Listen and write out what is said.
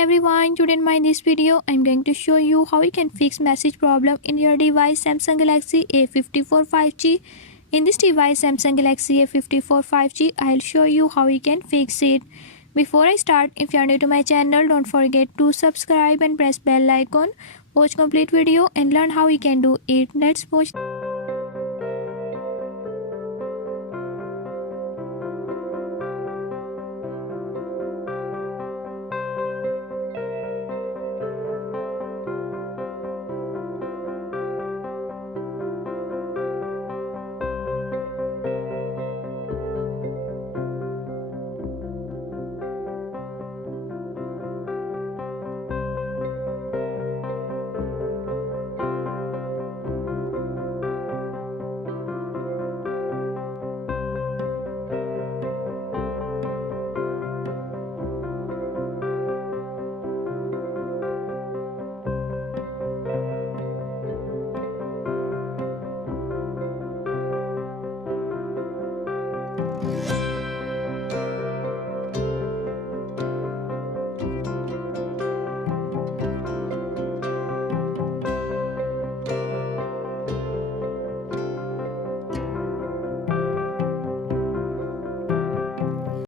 everyone, today in this video I'm going to show you how you can fix message problem in your device Samsung Galaxy A54 5G. In this device Samsung Galaxy A54 5G, I'll show you how you can fix it. Before I start, if you are new to my channel, don't forget to subscribe and press bell icon. Watch complete video and learn how you can do it. Let's watch.